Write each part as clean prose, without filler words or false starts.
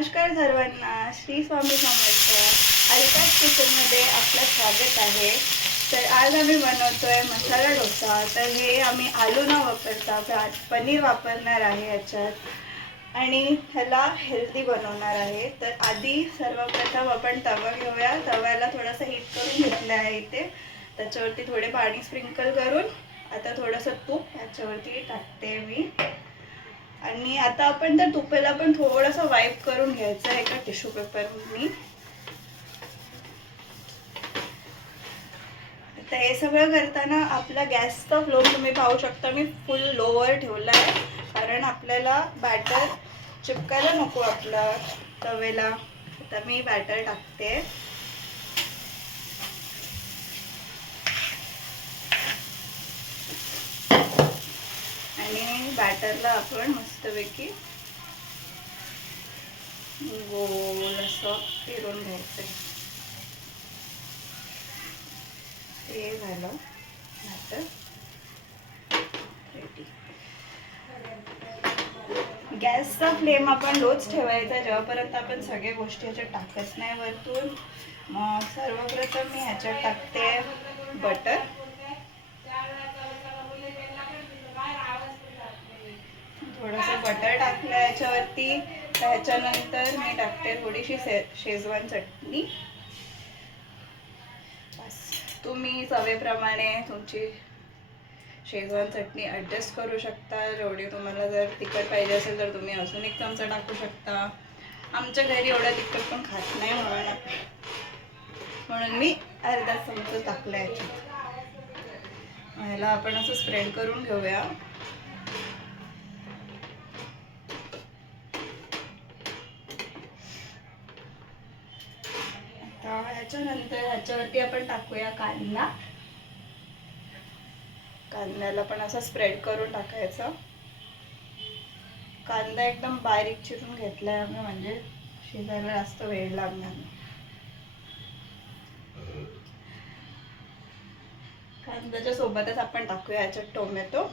नमस्कार सर्वांना, श्री स्वामी समर्थ. हरिताज किचनमध्ये आपलं स्वागत आहे. तर आज आम्ही बनवतोय मसाला डोसा. तर हे आम्ही आलू न वापरता पनीर वापरणार आहे याच्यात आणि ह्याला हेल्दी बनवणार आहे. तर आधी सर्वप्रथम आपण तवा घेऊया. तव्याला थोडंसं हीट करून घेतलं आहे इथे. त्याच्यावरती थोडे पाणी स्प्रिंकल करून आता थोडंसं तूप याच्यावरती टाकते मी. आणि आता आपण त्या तुपाला पण थोडंसं वाईप करून घ्यायचं आहे एका टिश्यू पेपरनी. आता हे सगळं करताना आपला गॅसचा फ्लेम तुम्ही पाहू शकता, मी फुल लोवर ठेवला आहे, कारण आपल्याला बॅटर चिपकायला नको आपल्या तवेला. आता मी बॅटर टाकते. आणि बॅटरला आपण मस्तपैकी गोल असं फिरून घ्यायचं. हे झालं बॅटर रेडी. गॅसचा फ्लेम आपण लोच ठेवायचा जेव्हापर्यंत आपण सगळ्या गोष्टी ह्याच्यात टाकत नाही वरतून. मग सर्वप्रथम मी ह्याच्यात टाकते बटर. थोडंसं बटर टाकलं याच्यावरती. त्याच्यानंतर मी टाकते थोडीशी शेजवान चटणी. बस, तुम्ही चवीप्रमाणे तुमची शेजवान चटणी ॲडजस्ट करू शकता. जेवढी तुम्हाला जर तिखट पाहिजे असेल तर तुम्ही अजून एक चमचा टाकू शकता. आमच्या घरी एवढा तिखट पण खात नाही, म्हणून मी अर्धा चमचा टाकला याच्यात. ह्याला आपण असं स्प्रेड करून घेऊया. ह्याच्यानंतर ह्याच्यावरती आपण टाकूया कांदा. कांद्याला पण असं स्प्रेड करून टाकायचा. कांदा एकदम बारीक चिरून घेतलाय आम्ही, म्हणजे शिजायला जास्त वेळ लागणार नाही. कांद्याच्या सोबतच आपण टाकूया याच्यात टोमॅटो.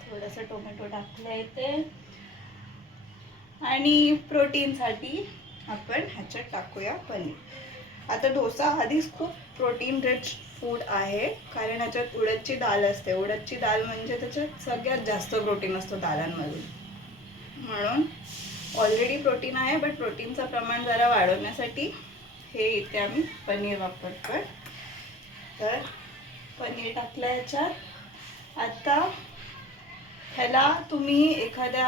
थोडंसं टोमॅटो टाकलं इथे. आणि प्रोटीनसाठी आपण ह्याच्यात टाकूया पनीर. आता डोसा आधीच खूप प्रोटीन रिच फूड आहे, कारण ह्याच्यात उडदची डाळ असते. उडदची डाळ म्हणजे त्याच्यात सगळ्यात जास्त प्रोटीन असतो डाळांमध्ये, म्हणून ऑलरेडी प्रोटीन आहे. बट प्रोटीनचं प्रमाण जरा वाढवण्यासाठी हे इथे आम्ही पनीर वापरतोय. तर पनीर टाकलं याच्यात. आता ह्याला तुम्ही एखाद्या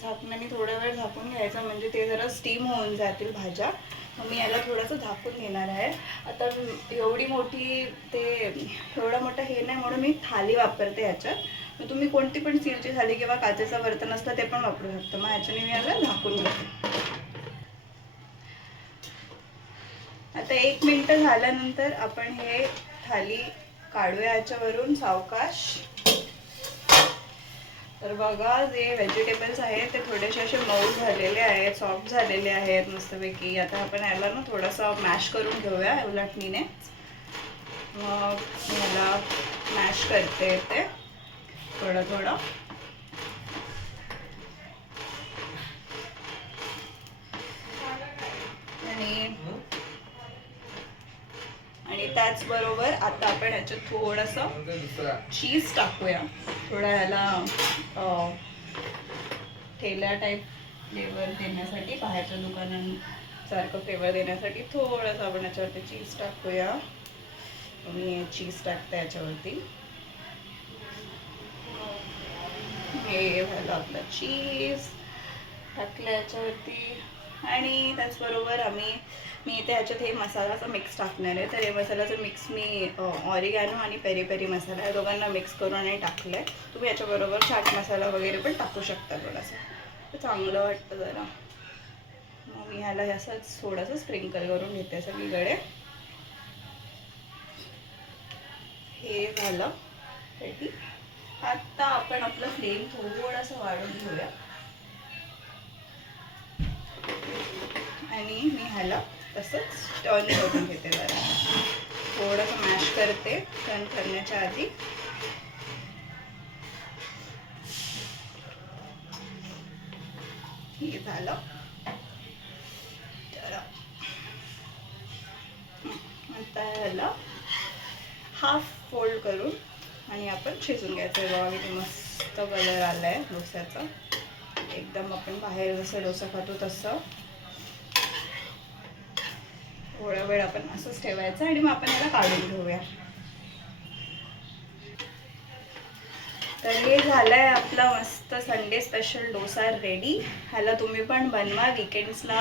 झाकणाने थोडा वेळ झाकून घ्यायचा, म्हणजे ते जरा स्टीम होऊन जातील भाज्या. मग मी याला थोडंसं झाकून घेणार आहे. आता एवढी मोठी एवढा मोठा हे नाही, म्हणून मी थाली वापरते ह्याच्यात. मग तुम्ही कोणती पण स्टीलची थाली किंवा काचेचं बर्तन असतं ते पण वापरू शकता. मग ह्याच्याने मी याला झाकून घेते. आता 1 मिनिट झाल्यानंतर आपण हे थाली काढूया याच्यावरून सावकाश. तर बघा, जे व्हेजिटेबल्स आहेत ते थोडेसे असे मऊ झालेले आहेत, सॉफ्ट झालेले आहेत मस्तपैकी. आता आपण याला ना थोडंसं मॅश करून घेऊया उलटणीने. मग याला मॅश करते ते थोडं थोडं. आणि त्याचबरोबर आता आपण ह्याच्यात थोडंसं चीज टाकूया. थोडा ह्याला ठेला टाईप फ्लेवर देण्यासाठी, बाहेरच्या दुकानांसारखं फ्लेवर देण्यासाठी थोडंसं आपण याच्यावरती चीज टाकूया. मी चीज टाकते याच्यावरती. हे झालं आपलं चीज टाकलं याच्यावरती. आणि त्याचबरोबर मी इथे ह्याच्यात हे मसालाचा मिक्स टाकणार आहे. तर हे मसाल्याचं मिक्स मी ऑरिगॅनो आणि पेरी पेरी मसाला या दोघांना मिक्स करून आणि टाकलं आहे. तुम्ही याच्याबरोबर चाट मसाला वगैरे पण टाकू शकता थोडासा, तर चांगलं वाटतं जरा. मग मी ह्याला असंच थोडंसं स्प्रिंकल करून घेते सगळीकडे. हे झालं रेडी. आता आपण आपलं फ्लेम थोडंसं वाढवून घेऊया. आणि मी ह्याला तसंच टर्न करून घेते. जरा थोडंसं मॅश करते टर्न करण्याच्या आधी. हे झालं. तर आता ह्याला हाफ फोल्ड करून आणि आपण शिजून घ्यायचं. बघा किती मस्त कलर आलाय डोस्याचा, एकदम आपण बाहेर जसं डोसा खातो तसं. थोडा वेळ आपण असंच ठेवायचं आणि मग आपण याला काढून घेऊया. तर हे झालंय आपला मस्त संडे स्पेशल डोसा रेडी. ह्याला तुम्ही पण बनवा विकेंड्सला,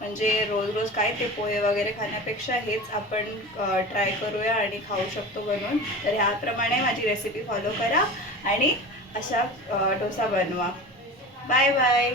म्हणजे रोज रोज काय ते पोहे वगैरे खाण्यापेक्षा हेच आपण ट्राय करूया आणि खाऊ शकतो बनवून. तर ह्याप्रमाणे माझी रेसिपी फॉलो करा आणि अशा डोसा बनवा. Bye bye.